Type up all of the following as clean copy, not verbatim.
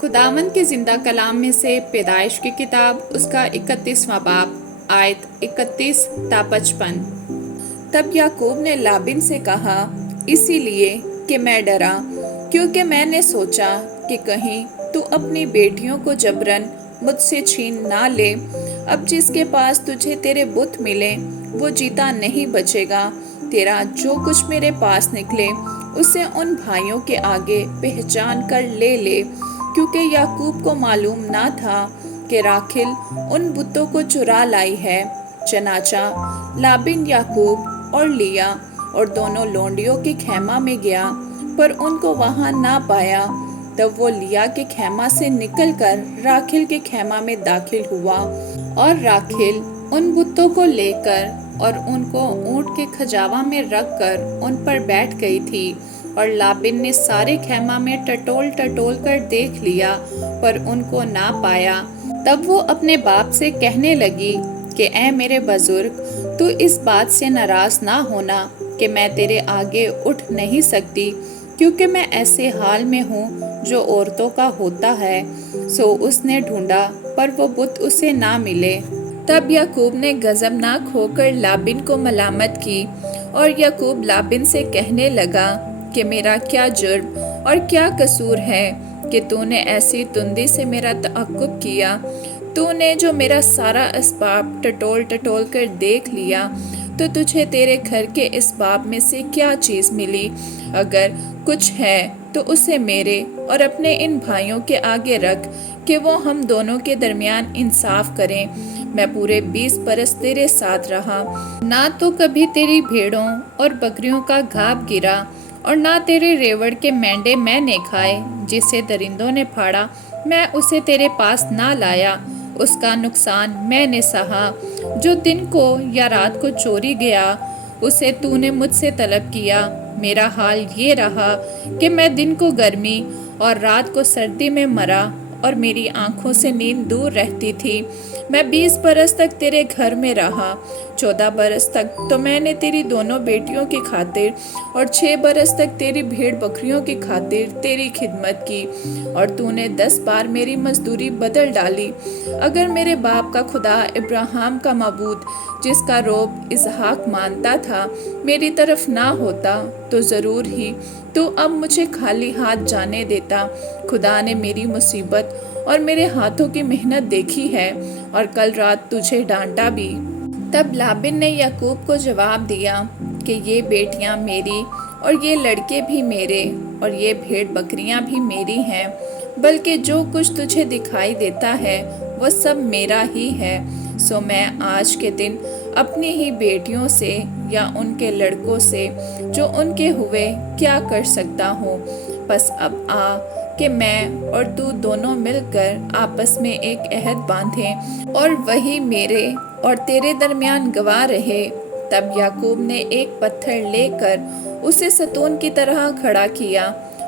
खुदावंद के जिंदा कलाम में से पैदाइश की किताब उसका 31वां बाब आयत 31 ता 55। तब याकूब ने लाबिन से कहा, इसीलिए कि मैं डरा, क्योंकि मैंने सोचा कि कहीं तू अपनी बेटियों को जबरन मुझसे छीन ना ले। अब जिसके पास तुझे तेरे बुत मिले वो जीता नहीं बचेगा। तेरा जो कुछ मेरे पास निकले उसे उन भाइयों के आगे पहचान कर ले ले, क्योंकि याकूब को मालूम ना था कि राखिल उन बुतों को चुरा लाई है। चनाचा लाबिन याकूब और लिया और दोनों लोंडियों के खेमा में गया, पर उनको वहां ना पाया। तब वो लिया के खेमा से निकलकर राखिल के खेमा में दाखिल हुआ, और राखिल उन बुतों को लेकर और उनको ऊंट के खजावा में रखकर उन पर बैठ गई थी। और लाबिन ने सारे खेमा में टटोल टटोल कर देख लिया, पर उनको ना पाया। तब वो अपने बाप से कहने लगी कि ऐ मेरे बुजुर्ग, तू इस बात से नाराज ना होना कि मैं तेरे आगे उठ नहीं सकती, क्योंकि मैं ऐसे हाल में हूँ जो औरतों का होता है। सो उसने ढूंढा, पर वो बुत उसे ना मिले। तब याकूब ने गजबनाक होकर लाबिन को मलामत की, और याकूब लाबिन से कहने लगा कि मेरा क्या जुर्म और क्या कसूर है कि तूने ऐसी तुंदी से मेरा तअक्कुब किया। तूने जो मेरा सारा असबाब टटोल टटोल कर देख लिया, तो तुझे तेरे घर के इसबाब में से क्या चीज़ मिली? अगर कुछ है तो उसे मेरे और अपने इन भाइयों के आगे रख कि वो हम दोनों के दरमियान इंसाफ करें। मैं पूरे 20 बरस तेरे साथ रहा, ना तो कभी तेरी भेड़ों और बकरियों का घाव गिरा, और ना तेरे रेवड़ के मेंढे मैंने खाए। जिसे दरिंदों ने फाड़ा मैं उसे तेरे पास ना लाया। उसका नुकसान मैंने सहा। जो दिन को या रात को चोरी गया उसे तूने मुझसे तलब किया। मेरा हाल ये रहा कि मैं दिन को गर्मी और रात को सर्दी में मरा, और मेरी आंखों से नींद दूर रहती थी। मैं 20 बरस तक तेरे घर में रहा। 14 बरस तक तो मैंने तेरी दोनों बेटियों की खातिर और 6 बरस तक तेरी भेड़ बकरियों की खातिर तेरी खिदमत की, और तूने 10 बार मेरी मजदूरी बदल डाली। अगर मेरे बाप का खुदा इब्राहिम का मबूद, जिसका रोब इसहाक मानता था, मेरी तरफ ना होता तो ज़रूर ही तू अब मुझे खाली हाथ जाने देता। खुदा ने मेरी मुसीबत और मेरे हाथों की मेहनत देखी है, और कल रात तुझे डांटा भी। तब लाबिन ने याकूब को जवाब दिया कि ये बेटियां मेरी और ये लड़के भी मेरे और ये भेड़ बकरियां भी मेरी हैं, बल्कि जो कुछ तुझे दिखाई देता है वो सब मेरा ही है। सो मैं आज के दिन अपनी ही बेटियों से या उनके लड़कों से जो उनके हुए क्या कर सकता हूँ। बस अब आ कि मैं और तू दोनों मिलकर आपस में एक अहद बांधें, और वही मेरे और तेरे दरमियान गवाह रहे। तब याकूब ने एक पत्थर लेकर उसे सतून की तरह खड़ा किया,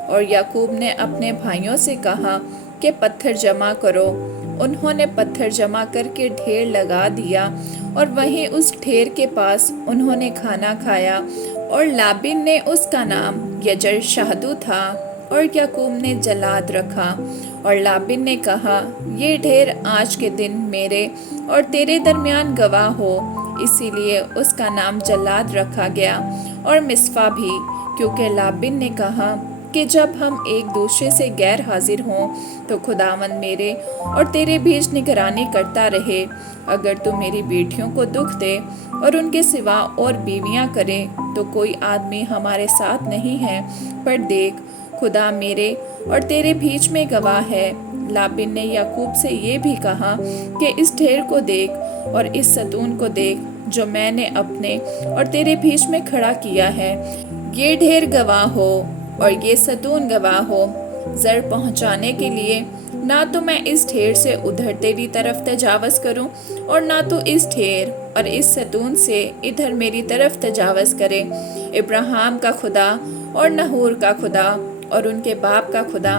और याकूब ने अपने भाइयों से कहा कि पत्थर जमा करो। उन्होंने पत्थर जमा करके ढेर लगा दिया, और वहीं उस ढेर के पास उन्होंने खाना खाया। और लाबिन ने उसका नाम यजर शाहदू था, और याकूब ने जलाद रखा। और लाबिन ने कहा, ये ढेर आज के दिन मेरे और तेरे दरमियान गवाह हो। इसीलिए उसका नाम जलाद रखा गया, और मिस्फा भी, क्योंकि लाबिन ने कहा कि जब हम एक दूसरे से गैर हाजिर हों तो खुदावंद मेरे और तेरे बीच निगरानी करता रहे। अगर तू मेरी बेटियों को दुख दे और उनके सिवा और बीवियां करे तो कोई आदमी हमारे साथ नहीं है, पर देख खुदा मेरे और तेरे बीच में गवाह है। लाबिन ने याकूब से ये भी कहा कि इस ढेर को देख और इस सतून को देख जो मैंने अपने और तेरे बीच में खड़ा किया है। ये ढेर गवाह हो और ये सतून गवाह हो। जर पहुंचाने के लिए ना तो मैं इस ढेर से उधर तेरी तरफ तजावज़ करूं, और ना तो इस ढेर और इस सतून से इधर मेरी तरफ तजावज़ करे। इब्राहिम का खुदा और नहूर का खुदा और उनके बाप का खुदा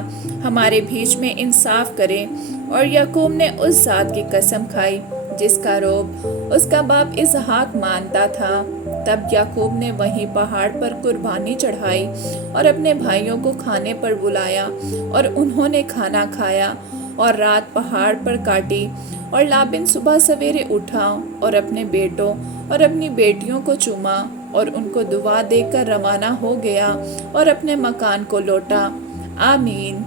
हमारे बीच में इंसाफ करे। और याकूब ने उस ज़ात की कसम खाई जिसका रोब उसका बाप इसहाक मानता था تب یعقوب نے وہیں پہاڑ پر قربانی چڑھائی اور اپنے بھائیوں کو کھانے پر بلایا، اور انہوں نے کھانا کھایا اور رات پہاڑ پر کاٹی۔ اور لابن صبح سویرے اٹھا اور اپنے بیٹوں اور اپنی بیٹیوں کو چوما اور ان کو دعا دے کر روانہ ہو گیا اور اپنے مکان کو لوٹا۔ آمین۔